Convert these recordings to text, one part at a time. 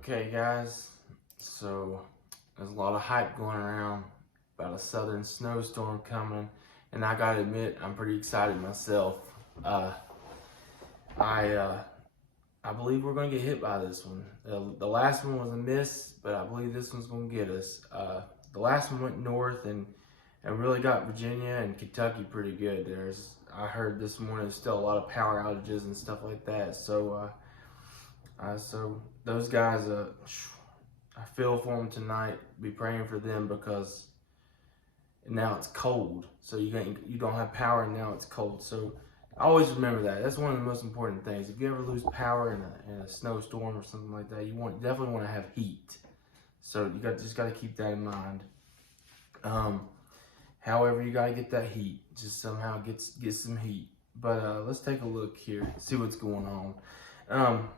Okay, guys, so there's a lot of hype going around about a southern snowstorm coming, and I gotta admit, I'm pretty excited myself. Uh, I uh, I believe we're gonna get hit by this one. The last one was a miss, but I believe this one's gonna get us. The last one went north and really got Virginia and Kentucky pretty good. I heard this morning there's still a lot of power outages and stuff like that. So those guys, I feel for them tonight. Be praying for them because now it's cold. So you don't have power, and now it's cold. So I always remember that. That's one of the most important things. If you ever lose power in a snowstorm or something like that, you definitely want to have heat. So you just got to keep that in mind. However, you got to get that heat. Just somehow get some heat. But let's take a look here, see what's going on.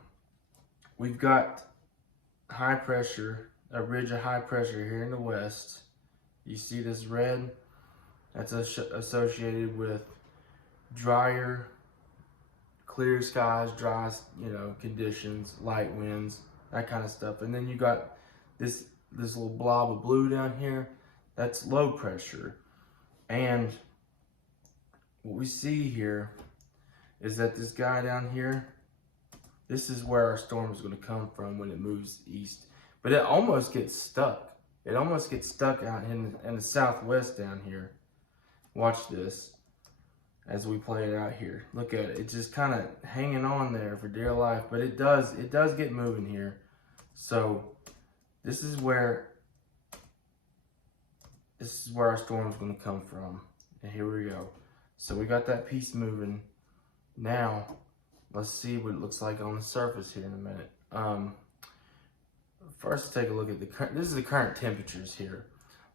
We've got high pressure, a ridge of high pressure here in the west. You see this red? That's associated with drier, clear skies, dry, conditions, light winds, that kind of stuff. And then you got this little blob of blue down here. That's low pressure. And what we see here is that this guy down here, this is where our storm is going to come from when it moves east. But it almost gets stuck. It almost gets stuck out in the southwest down here. Watch this as we play it out here. Look at it. It's just kind of hanging on there for dear life. But it does get moving here. So this is where our storm is going to come from. And here we go. So we got that piece moving. Now, let's see what it looks like on the surface here in a minute. First, take a look at this is the current temperatures here.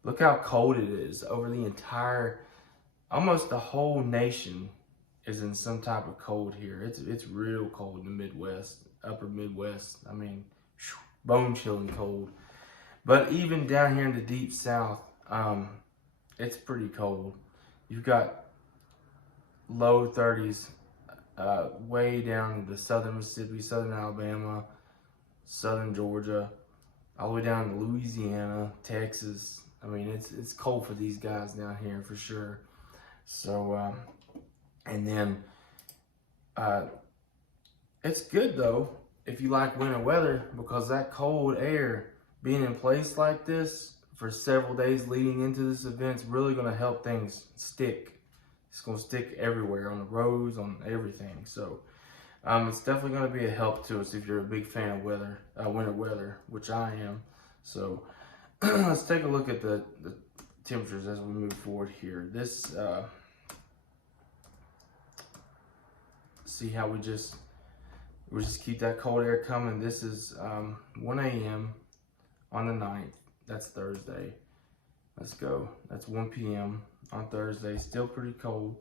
Look how cold it is over the entire, almost the whole nation is in some type of cold here. It's real cold in the Midwest, upper Midwest. I mean, bone chilling cold. But even down here in the deep South, it's pretty cold. You've got low 30s. Way down to southern Mississippi, southern Alabama, southern Georgia, all the way down to Louisiana, Texas. I mean, it's cold for these guys down here for sure. So, and then it's good though if you like winter weather, because that cold air being in place like this for several days leading into this event is really going to help things stick. It's going to stick everywhere, on the roads, on everything. So it's definitely going to be a help to us if you're a big fan of winter weather, which I am. So let's take a look at the temperatures as we move forward here. See how we just keep that cold air coming. This is 1 a.m. on the 9th. That's Thursday. Let's go. That's 1 p.m. on Thursday. Still pretty cold.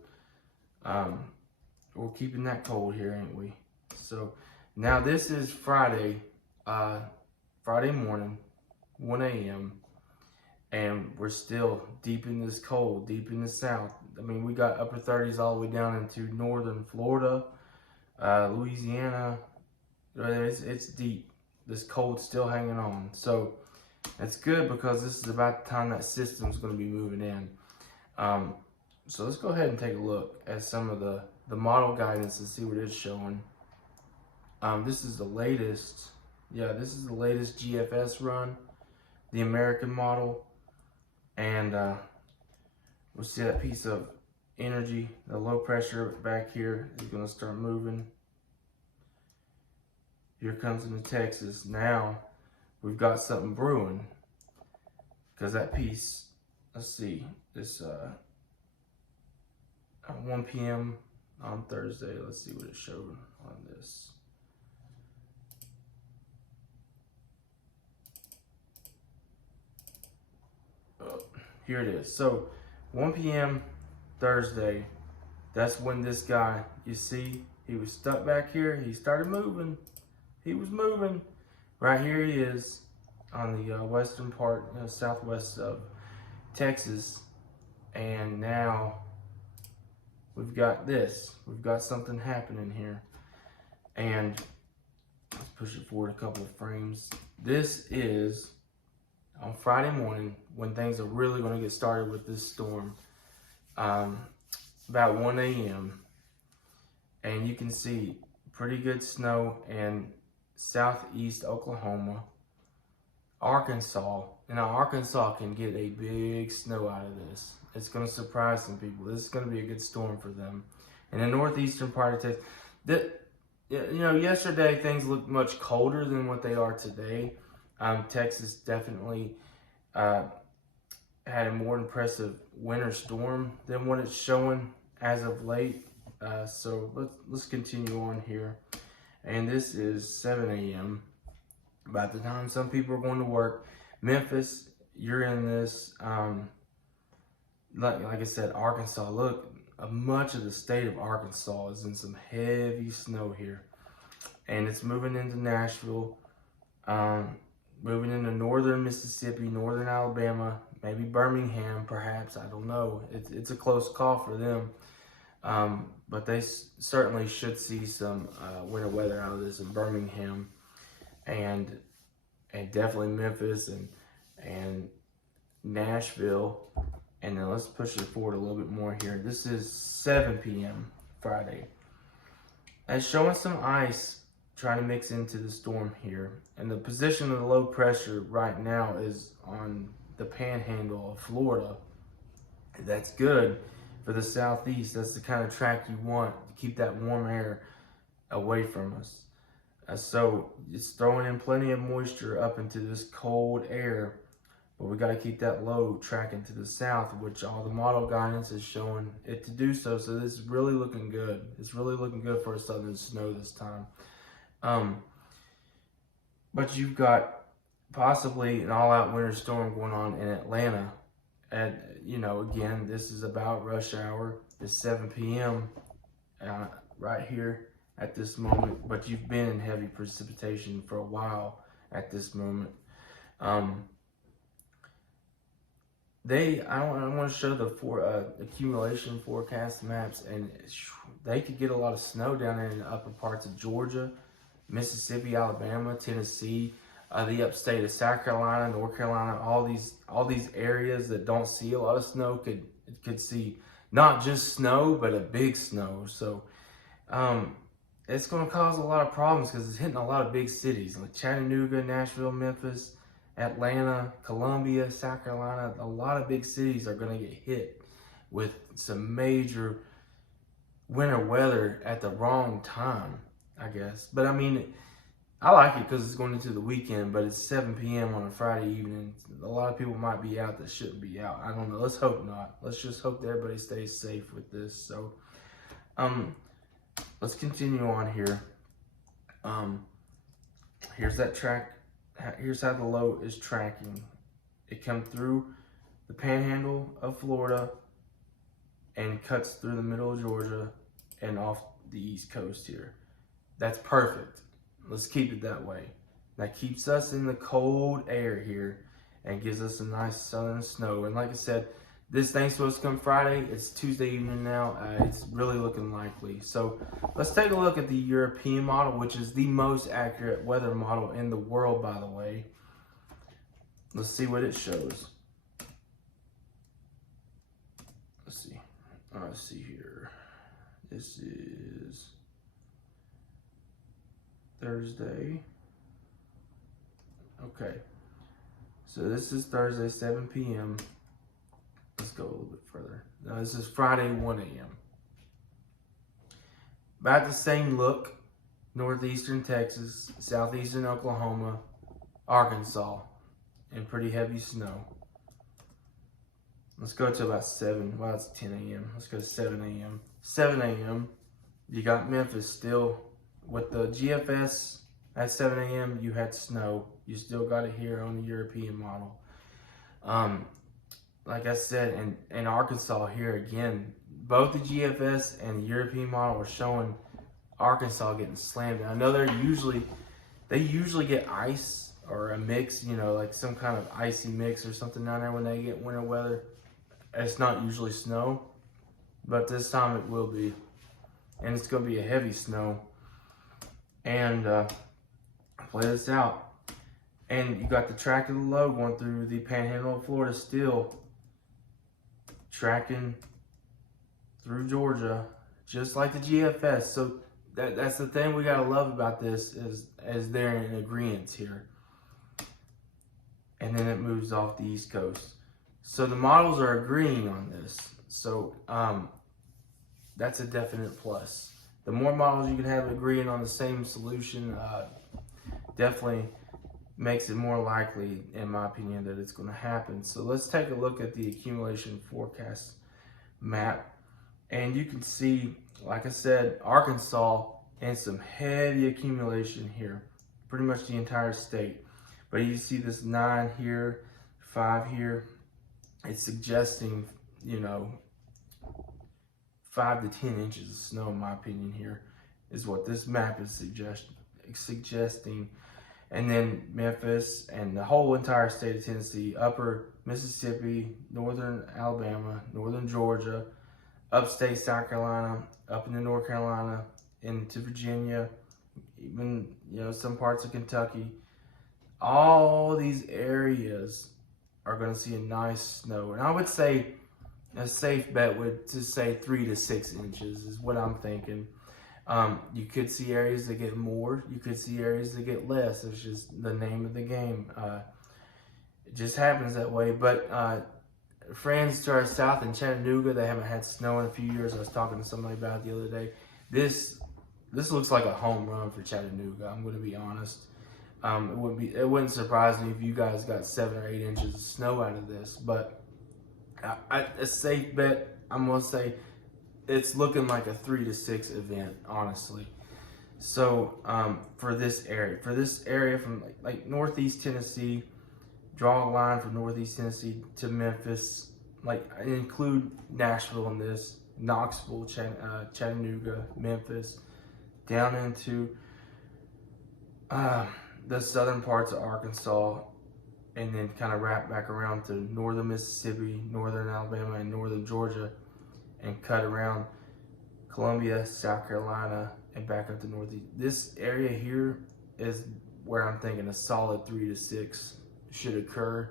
We're keeping that cold here, ain't we? So now this is Friday morning, 1 a.m. And we're still deep in this cold, deep in the south. I mean, we got upper 30s all the way down into northern Florida, Louisiana. It's deep. This cold's still hanging on. So that's good, because this is about the time that system's going to be moving in. So let's go ahead and take a look at some of the model guidance and see what it's showing. This is the latest. Yeah, this is the latest GFS run, the American model. And we'll see that piece of energy, the low pressure back here is going to start moving. Here comes into Texas. Now we've got something brewing, because that piece, let's see, this 1 p.m. on Thursday. Let's see what it showed on this. Oh, here it is. So 1 p.m. Thursday, that's when this guy, you see, he was stuck back here. He started moving. He was moving. Right here he is on the western part, southwest of Texas. And now we've got this. We've got something happening here. And let's push it forward a couple of frames. This is on Friday morning when things are really going to get started with this storm. About 1 a.m. and you can see pretty good snow in southeast Oklahoma, Arkansas. And now Arkansas can get a big snow out of this. It's going to surprise some people. This is going to be a good storm for them. In the northeastern part of Texas, yesterday things looked much colder than what they are today. Texas definitely had a more impressive winter storm than what it's showing as of late. So let's continue on here. And this is 7 a.m. By the time some people are going to work, Memphis, you're in this, like I said, Arkansas. Look, much of the state of Arkansas is in some heavy snow here. And it's moving into Nashville, moving into northern Mississippi, northern Alabama, maybe Birmingham, perhaps. I don't know. It's a close call for them. But they certainly should see some winter weather out of this in Birmingham, and definitely Memphis and Nashville. And then let's push it forward a little bit more here. This is 7 p.m. Friday. It's showing some ice trying to mix into the storm here. And the position of the low pressure right now is on the panhandle of Florida. That's good for the southeast. That's the kind of track you want to keep that warm air away from us. So it's throwing in plenty of moisture up into this cold air, but we got to keep that low tracking to the south, which all the model guidance is showing it to do so. So this is really looking good. It's really looking good for a southern snow this time. But you've got possibly an all-out winter storm going on in Atlanta. And, again, this is about rush hour. It's 7 p.m. Right here at this moment. But you've been in heavy precipitation for a while at this moment. I want to show the accumulation forecast maps, and they could get a lot of snow down there in the upper parts of Georgia, Mississippi, Alabama, Tennessee, the upstate of South Carolina, North Carolina. All these areas that don't see a lot of snow could see not just snow, but a big snow. So it's going to cause a lot of problems because it's hitting a lot of big cities like Chattanooga, Nashville, Memphis, Atlanta, Columbia, South Carolina. A lot of big cities are going to get hit with some major winter weather at the wrong time, I guess. But I mean, I like it because it's going into the weekend, but it's 7 p.m. on a Friday evening. A lot of people might be out that shouldn't be out. I don't know. Let's hope not. Let's just hope that everybody stays safe with this. So, let's continue on here. Here's that track. Here's how the low is tracking. It comes through the panhandle of Florida and cuts through the middle of Georgia and off the East Coast here. That's perfect. Let's keep it that way. That keeps us in the cold air here and gives us a nice southern snow. And like I said, this thing's supposed to come Friday. It's Tuesday evening now. It's really looking likely. So let's take a look at the European model, which is the most accurate weather model in the world, by the way. Let's see what it shows. Let's see. Let's see here. This is Thursday. Okay. So this is Thursday, 7 p.m. Let's go a little bit further. Now this is Friday, 1 a.m. About the same look. Northeastern Texas, southeastern Oklahoma, Arkansas, and pretty heavy snow. Let's go to about 7. Well, it's 10 a.m. Let's go to 7 a.m. 7 a.m. You got Memphis still. With the GFS at 7 a.m., you had snow. You still got it here on the European model. Like I said, in Arkansas here again, both the GFS and the European model are showing Arkansas getting slammed. I know they usually get ice or a mix, like some kind of icy mix or something down there when they get winter weather. It's not usually snow, but this time it will be. And it's going to be a heavy snow. And play this out. And you got the track of the low going through the Panhandle of Florida still, tracking through Georgia, just like the GFS. So that's the thing we gotta love about this is as they're in agreement here. And then it moves off the East Coast. So the models are agreeing on this. So that's a definite plus. The more models you can have agreeing on the same solution, definitely makes it more likely, in my opinion, that it's going to happen. So let's take a look at the accumulation forecast map. And you can see, like I said, Arkansas and some heavy accumulation here, pretty much the entire state. But you see this 9 here, 5 here. It's suggesting, 5 to 10 inches of snow, in my opinion, here is what this map is suggesting. And then Memphis and the whole entire state of Tennessee, upper Mississippi, northern Alabama, northern Georgia, upstate South Carolina, up into North Carolina, into Virginia, even, some parts of Kentucky. All these areas are going to see a nice snow. And I would say a safe bet would to say 3 to 6 inches is what I'm thinking. You could see areas that get more. You could see areas that get less. It's just the name of the game. It just happens that way. But friends to our south in Chattanooga, they haven't had snow in a few years. I was talking to somebody about it the other day. This looks like a home run for Chattanooga. I'm going to be honest. It wouldn't surprise me if you guys got 7 or 8 inches of snow out of this. But a safe bet, I'm going to say, it's looking like a 3 to 6 event, honestly. So for this area from like Northeast Tennessee, draw a line from Northeast Tennessee to Memphis, include Nashville in this, Knoxville, Chattanooga, Memphis, down into the southern parts of Arkansas, and then kind of wrap back around to northern Mississippi, northern Alabama, and northern Georgia, and cut around Columbia, South Carolina, and back up to Northeast. This area here is where I'm thinking a solid 3 to 6 should occur.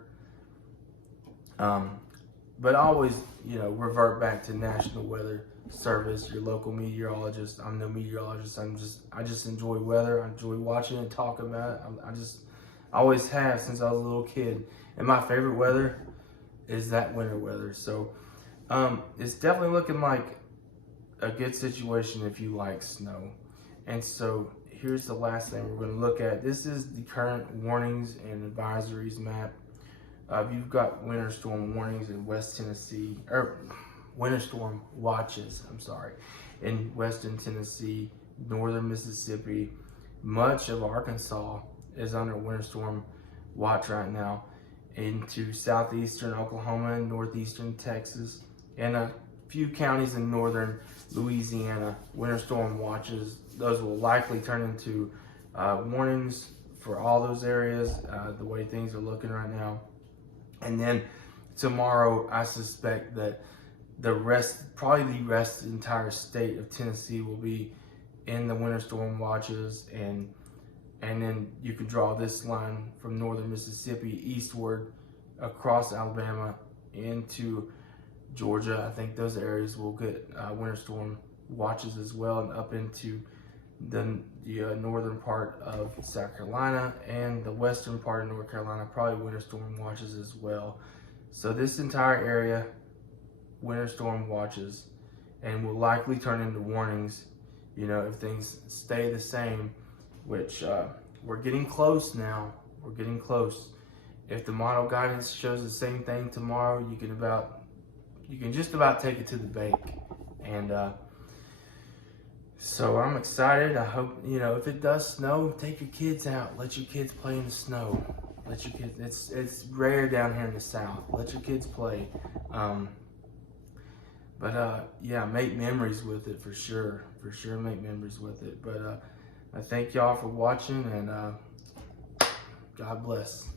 But always, revert back to National Weather Service, your local meteorologist. I'm no meteorologist. I just enjoy weather. I enjoy watching and talking about it. I always have since I was a little kid. And my favorite weather is that winter weather. So it's definitely looking like a good situation if you like snow. And so here's the last thing we're going to look at. This is the current warnings and advisories map. You've got winter storm warnings in West Tennessee, or winter storm watches, in Western Tennessee, northern Mississippi. Much of Arkansas is under winter storm watch right now, into southeastern Oklahoma and northeastern Texas, and a few counties in northern Louisiana. Winter storm watches, those will likely turn into warnings for all those areas, the way things are looking right now. And then tomorrow, I suspect that the entire state of Tennessee will be in the winter storm watches, and then you can draw this line from northern Mississippi eastward across Alabama into Georgia. I think those areas will get winter storm watches as well, and up into the northern part of South Carolina and the western part of North Carolina, probably winter storm watches as well. So this entire area, winter storm watches, and will likely turn into warnings, if things stay the same, which we're getting close now. We're getting close. If the model guidance shows the same thing tomorrow, you can just about take it to the bank. And so I'm excited. I hope, if it does snow, take your kids out. Let your kids play in the snow. Let your kids, it's rare down here in the South. Let your kids play. Yeah, make memories with it for sure. For sure, make memories with it. But I thank y'all for watching, and God bless.